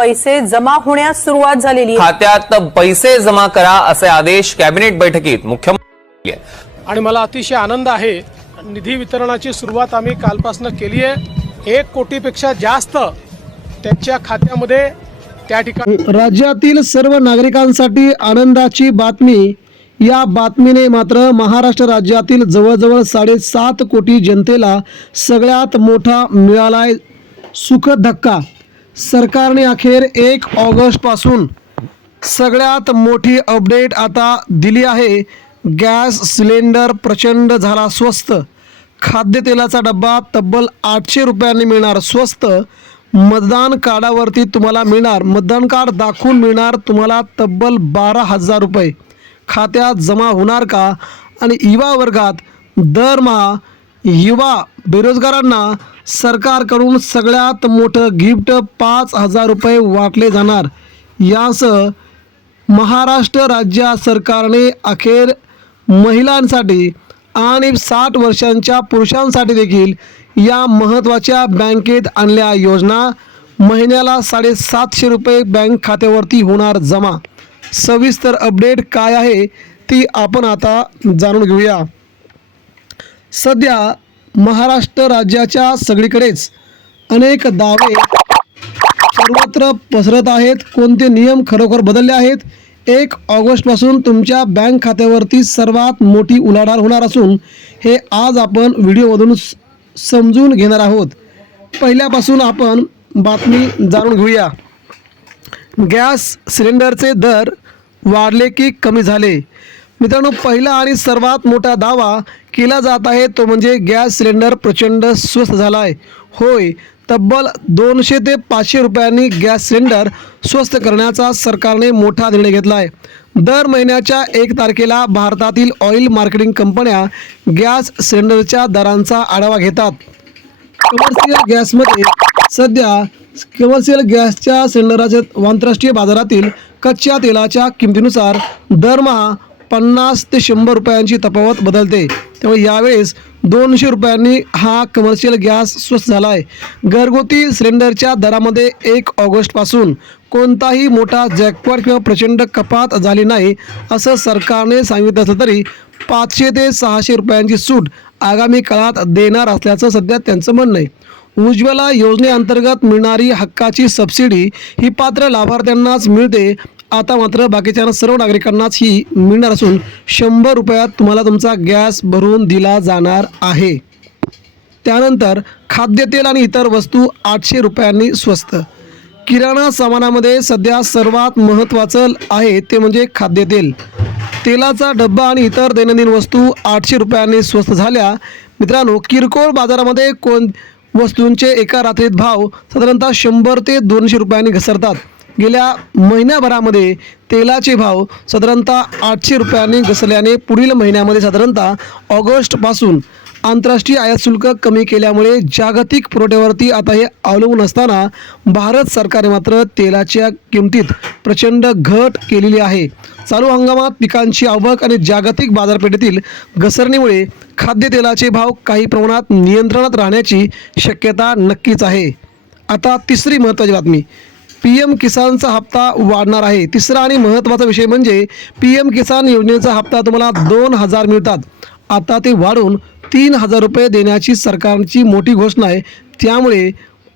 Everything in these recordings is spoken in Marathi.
पैसे जमा होण्यास सुरुवात झालेली आहे। खात्यात पैसे जमा करा असे आदेश कॅबिनेट बैठकीत मुख्यमंत्री आणि मला अतिशय आनंद आहे, निधी वितरणाची सुरुवात आम्ही कालपासून केली आहे। 1 कोटीपेक्षा जास्त त्यांच्या खात्यामध्ये त्या ठिकाणी। राज्यातील सर्व नागरिकांसाठी आनंदाची बातमी। या बातमीने मात्र महाराष्ट्र राज्यातील जवळजवळ 7.5 कोटी जनतेला सगळ्यात मोठा मिळालाय सुखद धक्का। सरकारने अखेर 1 ऑगस्ट पासून सगळ्यात मोठी अपडेट आता दिली आहे। गॅस सिलेंडर प्रचंड झाला स्वस्त। खाद्यतेलाचा डब्बा तब्बल 800 रुपयांनी मिळणार स्वस्त। मतदान कार्डावरती तुम्हाला मिळणार, मतदान कार्ड दाखवून मिळणार तुम्हाला तब्बल 12,000 रुपये। खात्यात जमा होणार का? आणि युवा वर्गात दरमहा युवा बेरोजगारांना सरकारकडून सगळ्यात मोठं गिफ्ट 5,000 रुपये वाटले जाणार। यासह महाराष्ट्र राज्य सरकारने अखेर महिलांसाठी आणि 60 वर्षांच्या पुरुषांसाठी देखील या महत्त्वाच्या बँकेत आणल्या योजना। महिन्याला 750 रुपये बँक खात्यावरती होणार जमा। सविस्तर अपडेट काय आहे ती आपण आता जाणून घेऊया। सध्या महाराष्ट्र राज्याच्या सगळीकडेच अनेक दावे सर्वत्र पसरत आहेत। कोणते नियम खरोखर बदलले आहेत? 1 ऑगस्टपासून तुमच्या बँक खात्यावरती सर्वात मोठी उलाढाल होणार असून हे आज आपण व्हिडिओमधून समजून घेणार आहोत। पहिल्यापासून आपण बातमी जाणून घेऊया। गॅस सिलेंडरचे दर वाढले की कमी झाले? मित्रांनो, पहिला आणि सर्वात मोठा दावा केला जात आहे तो म्हणजे गॅस सिलेंडर प्रचंड स्वस्त झाला आहे। होय, तब्बल 200 ते 500 रुपयांनी गॅस सिलेंडर स्वस्त करण्याचा सरकारने मोठा निर्णय घेतला आहे। दर महिन्याच्या 1 तारखेला भारतातील ऑइल मार्केटिंग कंपन्या गॅस सिलेंडरच्या दरांचा आढावा घेतात। कमर्शियल गॅसमध्ये सध्या कमर्शियल गॅसच्या सिलेंडरच्या आंतरराष्ट्रीय बाजारातील कच्च्या तेलाच्या किमतीनुसार दरमहा 50 ते 100 रुपयांची तफावत बदलते। त्यामुळे यावेळेस 200 रुपयांनी हा कमर्शियल गॅस स्वस्त झाला आहे। घरगुती सिलेंडरच्या दरामध्ये 1 ऑगस्टपासून कोणताही मोठा जॅकपॉट किंवा प्रचंड कपात झाली नाही असं सरकारने सांगितलं असलं तरी 500 ते 600 रुपयांची सूट आगामी काळात देणार असल्याचं सध्या त्यांचं म्हणणं आहे। उज्ज्वला योजनेअंतर्गत मिळणारी हक्काची सबसिडी ही पात्र लाभार्थ्यांनाच मिळते। आता मात्र बाकीच्या सर्व नागरिकांनाच ही मिळणार असून 100 रुपयात तुम्हाला तुमचा गॅस भरून दिला जाणार आहे। त्यानंतर खाद्यतेल आणि इतर वस्तू 800 रुपयांनी स्वस्त। किराणा सामानामध्ये सध्या सर्वात महत्त्वाचं आहे ते म्हणजे खाद्यतेल। तेलाचा डब्बा आणि इतर दैनंदिन वस्तू 800 रुपयांनी स्वस्त झाल्या। मित्रांनो, किरकोळ बाजारामध्ये वस्तूंचे एका रात्रीत भाव साधारणतः 100 ते 200 रुपयांनी घसरतात। गेल्या महिन्याभरामध्ये तेलाचे भाव साधारणतः 800 रुपयांनी घसरल्याने पुढील महिन्यामध्ये साधारणतः ऑगस्टपासून आंतरराष्ट्रीय आयात शुल्क कमी केल्यामुळे जागतिक पुरवठ्यावरती आता हे अवलंबून असताना भारत सरकारने मात्र तेलाच्या किमतीत प्रचंड घट केलेली आहे। चालू हंगामात पिकांची आवक आणि जागतिक बाजारपेठेतील घसरणीमुळे खाद्यतेलाचे भाव काही प्रमाणात नियंत्रणात राहण्याची शक्यता नक्कीच आहे। आता तिसरी महत्त्वाची बातमी, PM किसानचा हप्ता वाढणार आहे। तिसरा आणि महत्त्वाचा विषय म्हणजे PM किसान योजनेचा हप्ता तुम्हाला 2,000 मिळतात, आता ते वाढून 3,000 रुपये देण्याची सरकारची मोठी घोषणा आहे। त्यामुळे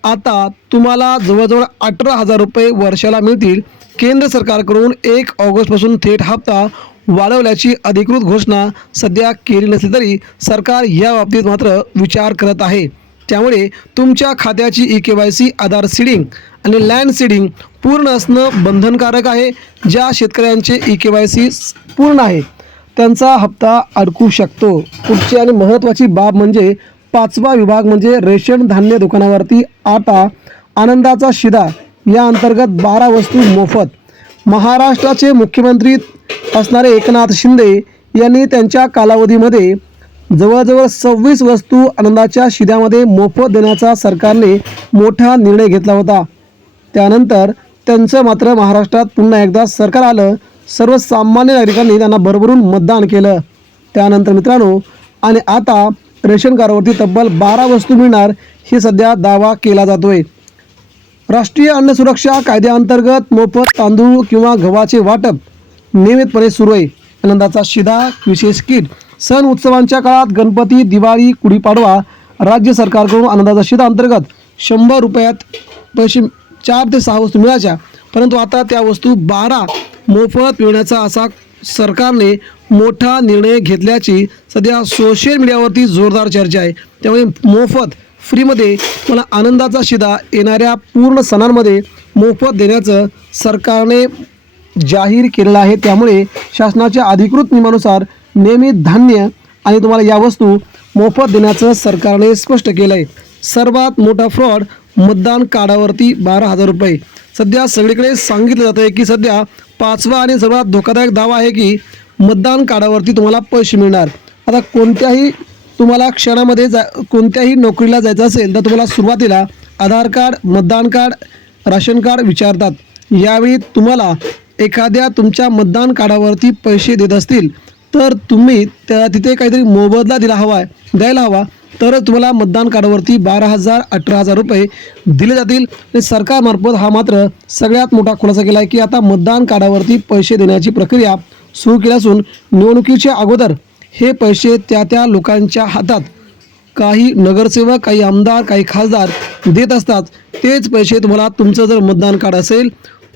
आता तुम्हाला जवळजवळ 18,000 रुपये वर्षाला मिळतील। केंद्र सरकारकडून 1 ऑगस्टपासून थेट हप्ता वाढवल्याची अधिकृत घोषणा सध्या केली नसली तरी सरकार या बाबतीत मात्र विचार करत आहे। त्यामुळे तुमच्या खात्याची EKYC, आधार सीडिंग आणि लँड सीडिंग पूर्ण असणं बंधनकारक आहे। ज्या शेतकऱ्यांचे EKYC पूर्ण आहे त्यांचा हप्ता अडकू शकतो। पुढची आणि महत्त्वाची बाब म्हणजे 5वा विभाग म्हणजे रेशन धान्य दुकानावरती आटा आनंदाचा शिदा या अंतर्गत 12 वस्तू मोफत। महाराष्ट्राचे मुख्यमंत्री असणारे एकनाथ शिंदे यांनी त्यांच्या कालावधीमध्ये जवळजवळ 26 वस्तू आनंदाच्या शिद्यामध्ये मोफत देण्याचा सरकारने मोठा निर्णय घेतला होता। त्यानंतर त्यांचं मात्र महाराष्ट्रात पुन्हा एकदा सरकार आलं। सर्वसामान्य नागरिकांनी त्यांना भरभरून मतदान केलं। त्यानंतर मित्रांनो आणि आता रेशन कार्डवरती तब्बल 12 वस्तू मिळणार हे सध्या दावा केला जातोय। राष्ट्रीय अन्न सुरक्षा कायद्याअंतर्गत मोफत तांदूळ किंवा गव्हाचे वाटप नियमितपणे सुरू आहे. आनंदाचा शिधा विशेष किट सण उत्सवांच्या काळात गणपती, दिवाळी, गुढीपाडवा राज्य सरकारकडून आनंदाचा शिधा अंतर्गत 100 रुपयात पैसे 4 ते 6 वस्तू मिळायच्या, परंतु आता त्या वस्तू 12 मोफत मिळण्याचा असा सरकारने मोठा निर्णय घेतल्याची सध्या सोशल मीडियावरती जोरदार चर्चा आहे. त्यामुळे मोफत फ्रीमध्ये मला आनंदाचा शिधा येणाऱ्या पूर्ण सणांमध्ये मोफत देण्याचं सरकारने जाहीर केलेलं आहे. त्यामुळे शासनाच्या अधिकृत नियमानुसार नियमित धान्य आणि तुम्हाला या वस्तू मोफत देण्याचं सरकारने स्पष्ट केलं आहे. सर्वात मोठा फ्रॉड मतदान कार्डावरती 12,000 रुपये. सध्या सगळीकडे सांगितलं जातं आहे की सध्या 5वा आणि सर्वात धोकादायक दावा आहे की मतदान कार्डावरती तुम्हाला पैसे मिळणार. आता कोणत्याही तुम्हाला क्षणामध्ये कोणत्याही नोकरीला जायचं असेल तर तुम्हाला सुरुवातीला आधार कार्ड, मतदान कार्ड, राशन कार्ड विचारतात. यावेळी तुम्हाला एखाद्या तुमच्या मतदान कार्डावरती पैसे देत असतील तर तुम्ही तिथे काहीतरी मोबदला द्यायला हवा तरच तुम्हाला मतदान कार्डावरती 12,000 18,000 रुपये दिले जातील. आणि सरकारमार्फत हा मात्र सगळ्यात मोठा खुलासा केला आहे की आता मतदान कार्डावरती पैसे देण्याची प्रक्रिया सुरू केली असून निवडणुकीच्या अगोदर हे पैसे त्या लोकांच्या हातात काही नगरसेवक, काही आमदार, काही खासदार देत असतात. तेच पैसे तुम्हाला तुमचं जर मतदान कार्ड असेल,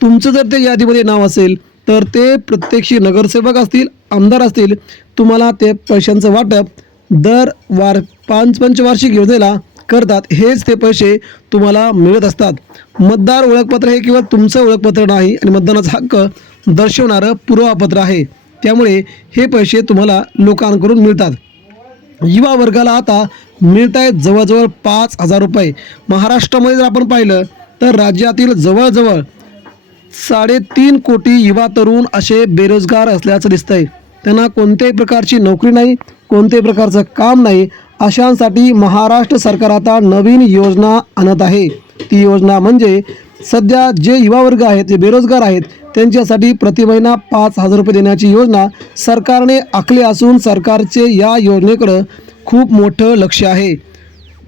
तुमचं जर ते यादीमध्ये नाव असेल तर ते प्रत्यक्षी नगरसेवक असतील, आमदार असतील, तुम्हाला ते पैशांचं वाटप दर पंचवार्षिक योजनेला करतात. हेच ते पैसे तुम्हाला मिळत असतात. मतदार ओळखपत्र हे केवळ तुमचं ओळखपत्र नाही आणि मतदानाचा हक्क दर्शवणारं पुरावापत्र आहे. त्यामुळे हे पैसे तुम्हाला लोकांकडून मिळतात. युवा वर्गाला आता मिळत आहेत जवळजवळ 5,000 रुपये. महाराष्ट्रामध्ये जर आपण पाहिलं तर राज्यातील जवळजवळ 3.5 कोटी युवा तरुण असे बेरोजगार असल्याचं दिसतंय. त्यांना कोणत्याही प्रकारची नोकरी नाही, कोणत्याही प्रकारचं काम नाही. अशांसाठी महाराष्ट्र सरकार आता नवीन योजना आणत आहे. ती योजना म्हणजे सध्या जे युवा वर्ग आहेत, जे बेरोजगार आहेत, त्यांच्यासाठी प्रति महिना 5,000 रुपये देण्याची योजना सरकारने आखली असून सरकारचे या योजनेकडं खूप मोठं लक्ष आहे.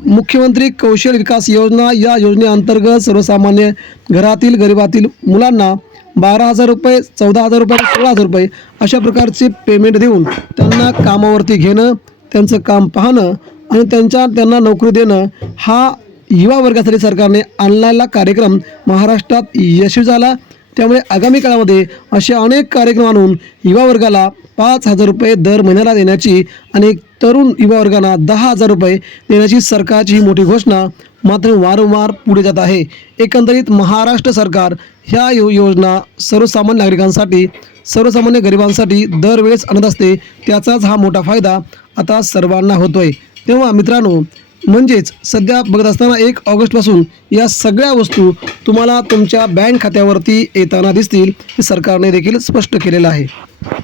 मुख्यमंत्री कौशल विकास योजना या योजनेअंतर्गत सर्वसामान्य घरातील गरिबातील मुलांना 12,000 रुपये, 14,000 रुपये, 16,000 रुपये अशा प्रकारचे पेमेंट देऊन त्यांना कामावरती घेणं, त्यांचं काम पाहणं आणि त्यांना नोकरी देणं हा युवा वर्गासाठी सरकारने आणलेला कार्यक्रम महाराष्ट्रात यशस्वी झाला. त्यामुळे आगामी काळामध्ये असे अनेक कार्यक्रम आणून युवा वर्गाला 5,000 रुपये दर महिन्याला देण्याची आणि तरुण युवा वर्गांना 10,000 रुपये देण्याची सरकारची ही मोठी घोषणा मात्र वारंवार पुढे जात आहे. एकंदरीत महाराष्ट्र सरकार ह्या योजना सर्वसामान्य नागरिकांसाठी, सर्वसामान्य गरिबांसाठी दरवेळेस आणत असते. त्याचाच हा मोठा फायदा आता सर्वांना होतोय. तेव्हा मित्रांनो, म्हणजेच सध्या बघत असताना 1 ऑगस्टपासून या सगळ्या वस्तू तुम्हाला तुमच्या बँक खात्यावरती येताना दिसतील. हे सरकारने देखील स्पष्ट केलेलं आहे.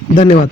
धन्यवाद.